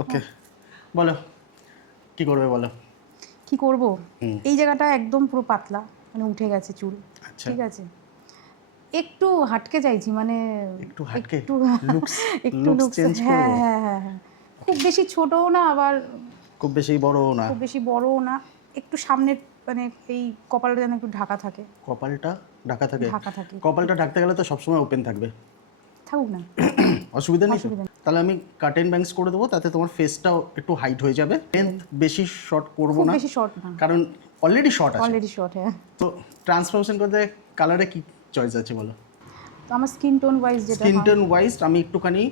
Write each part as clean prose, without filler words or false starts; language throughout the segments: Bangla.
ওকে বলো কি করবে বলো। কি করব এই জায়গাটা একদম পুরো পাতলা, মানে উঠে গেছে চুল। আচ্ছা ঠিক আছে, একটু হাটকে চাইছি, মানে একটু হাটকে একটু লুকস একটু লুকস লুকস। চেঞ্জ হ্যাঁ করব। হ্যাঁ হ্যাঁ হ্যাঁ, খুব বেশি ছোটও না আবার খুব বেশি বড়ও না। খুব বেশি বড়ও না, একটু সামনের মানে এই কপালটা যেন একটু ঢাকা থাকে। কপালটা ঢাকা থাকে? ঢাকা থাকে, কপালটা ঢাকতে গেলে তো সবসময় ওপেন থাকবে। থাকুক না, অসুবিধা নেই তো? অসুবিধা নেই। তাহলে আমি কাট এন্ড ব্যাংকস করে দেবো, তাতে তোমার ফেসটাও একটু হাইট হয়ে যাবে। লেন্থ বেশি শর্ট করবো খুব না, বেশি শর্ট না, কারণ অলরেডি শর্ট আছে। Already short. হ্যাঁ, তো ট্রান্সফরমেশন করতে কালারে কি চয়েস আছে বলো? তো আমার স্কিন টোন ওয়াইজ যেটা স্কিন টোন ওয়াইজ আমি একটুখানি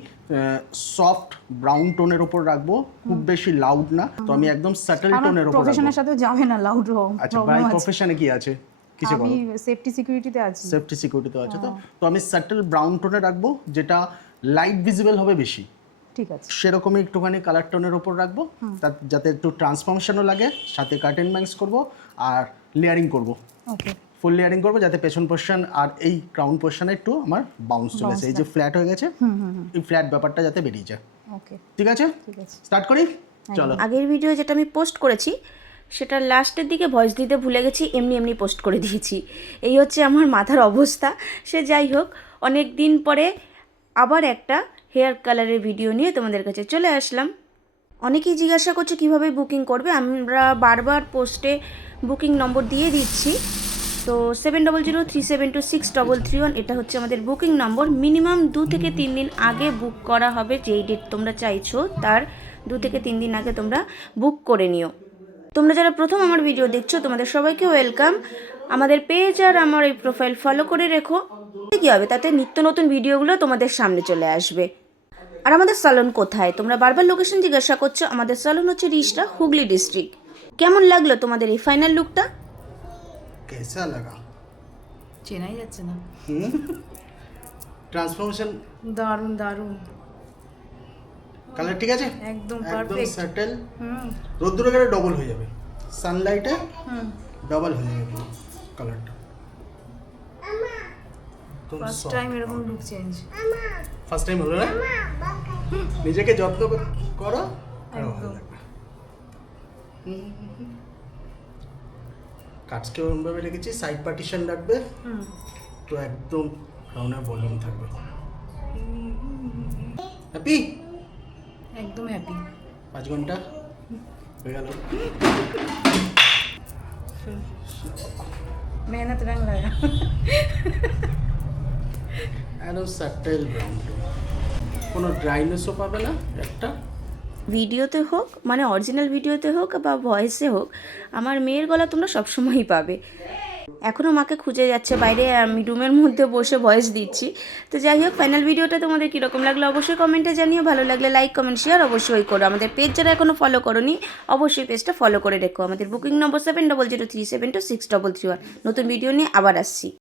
সফট ব্রাউন টোনের উপর রাখবো, খুব বেশি লাউড না। তো আমি একদম সাটল আমার টোনের উপর রাখবো। প্রফেশনের সাথে যাবে না লাউড আচ্ছা, বাই প্রফেশনে কি আছে? কিছু আমি বলো। সেফটি সিকিউরিটিতে আছি। সেফটি সিকিউরিটিতে আছে। তো আমি সাটল ব্রাউন টোনে রাখবো, যেটা লাইট ভিজিবল হবে বেশি। ঠিক আছে, সেরকমই একটুখানি কালার টোনের ওপর রাখবো, যাতে একটু ট্রান্সফরমেশনও লাগে। সাথে কার্টেন ব্যাংকস করবো আর লেয়ারিং করবো, ওকে। ফুল লেয়ারিং করবো, যাতে পেছন পোর্শন আর এই ক্রাউন পোর্শনে একটু আমার বাউন্স চলে আসে। এই যে ফ্ল্যাট হয়ে গেছে, এই ফ্ল্যাট ব্যাপারটা যাতে বেরিয়ে যায়। ওকে, ঠিক আছে, ঠিক আছে। স্টার্ট করি, চলো। আগের ভিডিও যেটা আমি পোস্ট করেছি সেটা লাস্টের দিকে ভয়েস দিতে ভুলে গেছি, এমনি এমনি পোস্ট করে দিয়েছি। এই হচ্ছে আমার মাথার অবস্থা। সে যাই হোক, অনেক দিন পরে আবার একটা হেয়ার কালারের ভিডিও নিয়ে তোমাদের কাছে চলে আসলাম। অনেকেই জিজ্ঞাসা করছে কিভাবে বুকিং করবে। আমরা বারবার পোস্টে বুকিং নম্বর দিয়ে দিচ্ছি। তো 7003726331 এটা হচ্ছে আমাদের বুকিং নম্বর। মিনিমাম 2 থেকে 3 দিন আগে বুক করা হবে। যেই ডেট তোমরা চাইছো তার 2 থেকে 3 দিন আগে তোমরা বুক করে নিও। তোমরা যারা প্রথম আমার ভিডিও দেখছো তোমাদের সবাইকে ওয়েলকাম। আমাদের পেজ আর আমার এই প্রোফাইল ফলো করে রেখো। কী হবে, তাতে নিত্য নতুন ভিডিওগুলো তোমাদের সামনে চলে আসবে। আর আমাদের স্যালন কোথায়, তোমরা বারবার লোকেশন জিজ্ঞাসা করছো। আমাদের স্যালন হচ্ছে রিষড়া, হুগলি ডিস্ট্রিক্ট। কেমন লাগলো তোমাদের এই ফাইনাল লুকটা? কেসা লাগা? চেনাই যাচ্ছে না। ট্রান্সফরমেশন দারুণ দারুণ, কালার ঠিক আছে, একদম একদম পারফেক্ট। সেটেল। রোদ্দুরে গেলে ডবল হয়ে যাবে, সানলাইটে ডবল হয়ে যাবে পুরো কালারটা। ফার্স্ট টাইম এরকম লুক চেঞ্জ। ফার্স্ট টাইম হলো না? নিজেকে যত্ন করো, আরো ভালো লাগবে। কাজকে ওরমভাবে রেখেছি, সাইড পার্টিশন রাখবে, তো একদম ক্রাউনের ভলিউম থাকবে। হ্যাপি? একদম হ্যাপি। 5 ঘন্টা হয়ে গেল। মেহনত রং লাগা। একদম সাটেল ব্রাউন টোন, কোনো ড্রাইনেসও পাবে না একটা। ভিডিওতে হোক, মানে অরিজিনাল ভিডিওতে হোক বা ভয়েসে হোক, আমার মেয়ের গলা তোমরা সবসময়ই পাবে। এখনও মাকে খুঁজে যাচ্ছে বাইরে, আমি রুমের মধ্যে বসে ভয়েস দিচ্ছি। তো যাই হোক, ফাইনাল ভিডিওটা তোমাদের কীরকম লাগলো অবশ্যই কমেন্টে জানিও। ভালো লাগলে লাইক কমেন্ট শেয়ার অবশ্যই করো। আমাদের পেজ যারা এখনও ফলো করোনি অবশ্যই পেজটা ফলো করে রেখো। আমাদের বুকিং নম্বর 7003726331। নতুন ভিডিও নিয়ে আবার আসছি।